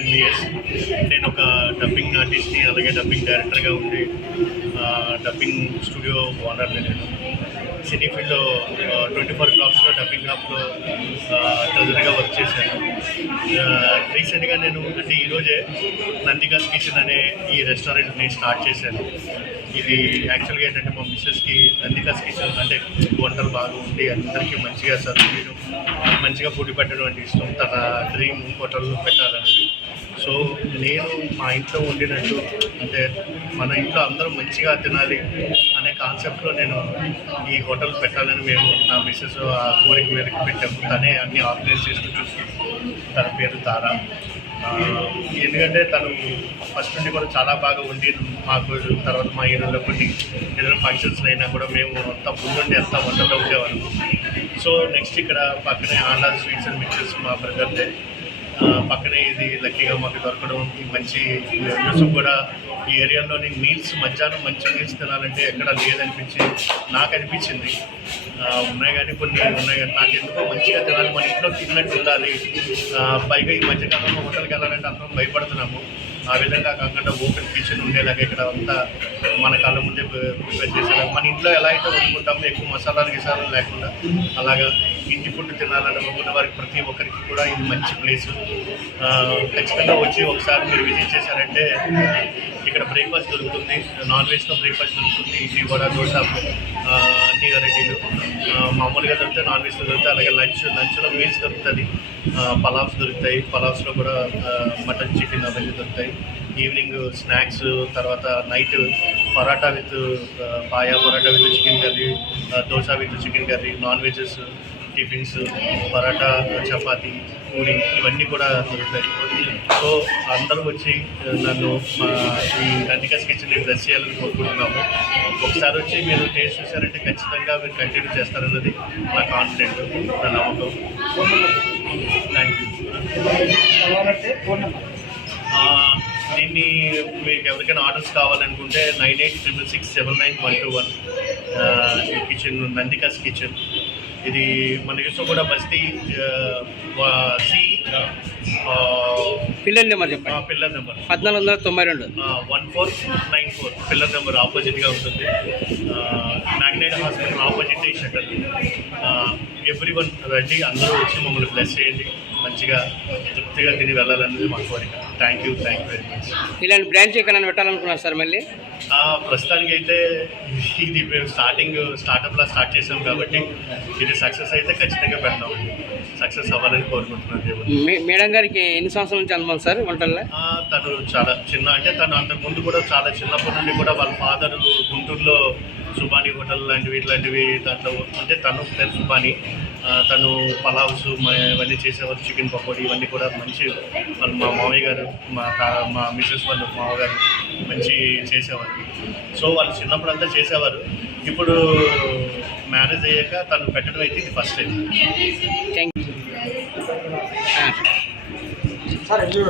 MBS నేను ఒక dubbing ఆర్టిస్ట్ని, అలాగే డబ్బింగ్ డైరెక్టర్గా ఉండి డబ్బింగ్ స్టూడియో ఓనర్ని. నేను సినీ ఫీల్డ్లో 24 క్రాప్స్లో డబ్బింగ్ క్రాప్లో ట్రెజరీగా వర్క్ చేశాను. రీసెంట్గా నేను అంటే ఈరోజే నందికాస్ కిచెన్ అనే ఈ రెస్టారెంట్ని స్టార్ట్ చేశాను. ఇది యాక్చువల్గా ఏంటంటే మా మిస్సెస్కి నందికాస్ కిచెన్ అంటే వంటలు బాగా ఉండి అందరికీ మంచిగా సర్వ్ చేయడం, మంచిగా ఫుడ్ పెట్టడం అంటే ఇష్టం. తన డ్రీమ్ హోటల్లో పెట్టాలనేది. సో నేను మా ఇంట్లో వండినట్టు అంటే మన ఇంట్లో అందరూ మంచిగా తినాలి అనే కాన్సెప్ట్లో నేను ఈ హోటల్ పెట్టాలని మేము నా మిస్సెస్ ఆ కోరిక మేరకు పెట్టాము. తనే అన్ని ఆర్గనైజ్ చేసుకుని చూసి తన పేరు తారా. ఎందుకంటే తను ఫస్ట్ నుండి కూడా చాలా బాగా ఉండి మాకు తర్వాత మా ఏరియాలో కొన్ని ఏదైనా ఫంక్షన్స్ అయినా కూడా మేము అంతా ముందుండి అంతా వంటలో ఉండేవాళ్ళము. సో నెక్స్ట్ ఇక్కడ పక్కనే ఆండా స్వీట్స్ అండ్ మిక్చర్స్ మా బ్రదర్దే పక్కనే ఇది లక్కీగా మాకు దొరకడం. ఈ మంచి యూసుఫ్ కూడా ఈ ఏరియాలోని మీల్స్ మధ్యాహ్నం మంచి మీల్స్ తినాలంటే ఎక్కడ లేదనిపించి నాకు అనిపించింది. ఉన్నాయి కానీ కొన్ని ఉన్నాయి కానీ నాకు ఎందుకో మంచిగా తినాలి, మన ఇంట్లో తిన్నట్టు ఉండాలి. పైగా ఈ మధ్యకాలంలో హోటల్కి వెళ్ళాలంటే అందరం భయపడుతున్నాము. ఆ విధంగా కాకుండా ఓపెన్ కిచెన్ ఉండేలాగా ఇక్కడ అంతా మన కళ్ళ ముందే ప్రిపేర్ చేసేలాగా మన ఇంట్లో ఎలా అయితే వండుకుంటామో ఎక్కువ మసాలాలు గిసాలు లేకుండా అలాగా ఇంటి ఫుడ్ తినాలనుకున్న వారికి ప్రతి ఒక్కరికి కూడా ఇది మంచి ప్లేసు. ఖచ్చితంగా వచ్చి ఒకసారి మీరు విజిట్ చేశారంటే ఇక్కడ బ్రేక్ఫాస్ట్ దొరుకుతుంది, నాన్ వెజ్తో బ్రేక్ఫాస్ట్ దొరుకుతుంది. ఇడ్లీ వడ దోశ అన్ని వెరైటీలు మామూలుగా దొరుకుతాయి, నాన్ వెజ్తో దొరుకుతాయి. అలాగే లంచ్లో మీల్స్ దొరుకుతుంది, పలావ్స్ దొరుకుతాయి. పలావ్స్లో కూడా మటన్ చికెన్ అవన్నీ దొరుకుతాయి. ఈవినింగ్ స్నాక్స్, తర్వాత night paratha with paya, paratha with chicken curry, dosa with chicken curry, non veggies tiffins, paratha, chapati, puri ఇవన్నీ కూడా దొరుకుతాయి. సో అందరూ వచ్చి నన్ను ఈ నందికాస్ కిచెన్ని బ్లెస్ చేయాలని కోరుకుంటున్నాము. ఒకసారి వచ్చి మీరు టేస్ట్ చూసారంటే ఖచ్చితంగా మీరు కంటిన్యూ చేస్తారన్నది నా కాన్ఫిడెంట్, నా నమ్మకం. Thank you. దీన్ని మీకు ఎవరికైనా ఆర్డర్స్ కావాలనుకుంటే 9866679121 ఈ కిచెన్ నందికాస్ కిచెన్. ఇది మన యూసుఫ్ కూడా బస్తీ పిల్లర్ నెంబర్ చెప్పండి. పిల్లర్ నెంబర్ 1492 1494 పిల్లర్ నెంబర్ ఆపోజిట్గా ఉంటుంది. Magnite hospital opposite shutter. Everyone రండి, అందరూ వచ్చి మమ్మల్ని బ్లెస్ చేయండి, మంచిగా తృప్తిగా తిని వెళ్ళాలనేది మా కోరిక. Thank you very much. ఇలాంటి బ్రాంచ్ ఎక్కడైనా పెట్టాలనుకున్నారు సార్ మళ్ళీ? ప్రస్తుతానికి అయితే ఇది మేము స్టార్టప్లా స్టార్ట్ చేసాం కాబట్టి ఇది సక్సెస్ అయితే ఖచ్చితంగా పెడతామండి. సక్సెస్ అవ్వాలని కోరుకుంటున్నాను. మేడం గారికి ఎన్ని సంవత్సరాల నుంచి అనుభవం సార్ వంటల్లో? తను చాలా చిన్న అంటే తను అంతకుముందు కూడా చాలా చిన్నప్పటి నుండి కూడా వాళ్ళ ఫాదర్ గుంటూరులో సుబానీ హోటల్ ఇట్లాంటివి దాంట్లో అంటే తను పేరు సుబానీ. తను పలావ్స్ ఇవన్నీ చేసేవారు, చికెన్ పకోడీ ఇవన్నీ కూడా మంచి వాళ్ళు మా మామయ్య గారు మా మిస్సెస్ వాళ్ళు మామగారు మంచి చేసేవారు. సో వాళ్ళు చిన్నప్పుడు అంతా చేసేవారు. ఇప్పుడు మ్యారేజ్ అయ్యాక తను పెట్టడం అయితే ఇది ఫస్ట్ టైం. Thank you.